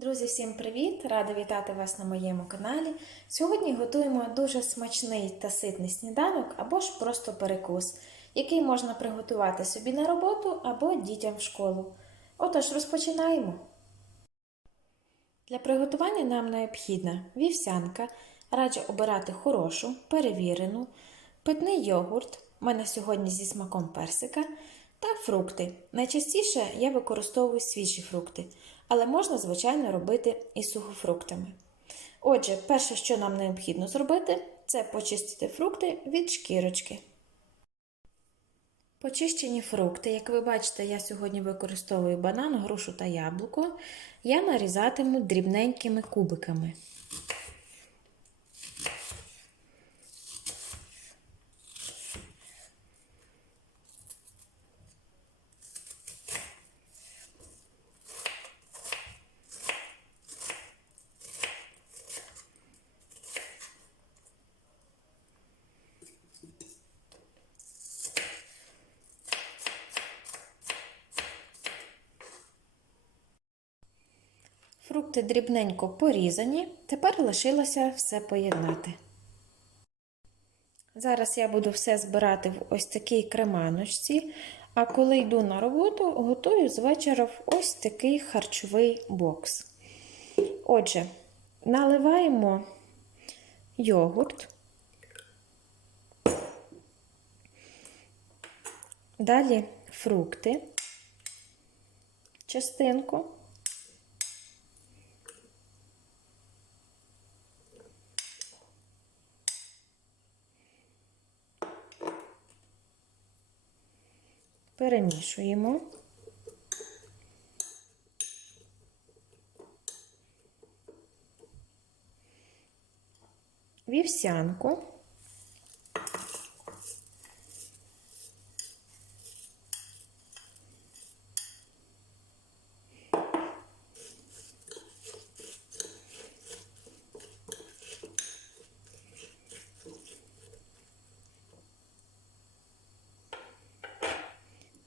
Друзі, всім привіт! Рада вітати вас на моєму каналі. Сьогодні готуємо дуже смачний та ситний сніданок або ж просто перекус, який можна приготувати собі на роботу або дітям в школу. Отож, розпочинаємо. Для приготування нам необхідна вівсянка, раджу обирати хорошу, перевірену, питний йогурт, у мене сьогодні зі смаком персика, та фрукти. Найчастіше я використовую свіжі фрукти, але можна, звичайно, робити і сухофруктами. Отже, перше, що нам необхідно зробити, це почистити фрукти від шкірочки. Почищені фрукти, як ви бачите, я сьогодні використовую банан, грушу та яблуко. Я нарізатиму дрібненькими кубиками. Фрукти дрібненько порізані, тепер лишилося все поєднати. Зараз я буду все збирати в ось такій креманочці, а коли йду на роботу, готую з вечора в ось такий харчовий бокс. Отже, наливаємо йогурт. Далі фрукти, частинку. Перемішуємо. Вівсянку.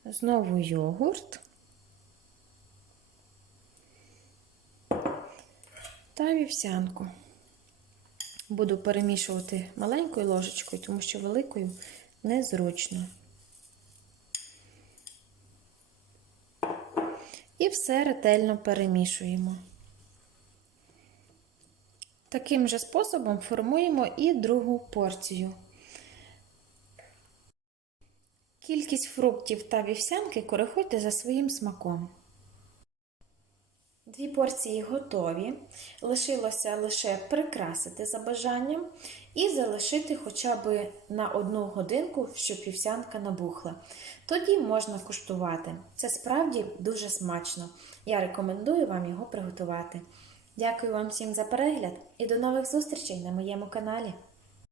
Знову йогурт та вівсянку. Буду перемішувати маленькою ложечкою, тому що великою незручно. І все ретельно перемішуємо. Таким же способом формуємо і другу порцію. Кількість фруктів та вівсянки коригуйте за своїм смаком. Дві порції готові. Лишилося лише прикрасити за бажанням і залишити хоча б на одну годинку, щоб вівсянка набухла. Тоді можна куштувати. Це справді дуже смачно. Я рекомендую вам його приготувати. Дякую вам всім за перегляд і до нових зустрічей на моєму каналі.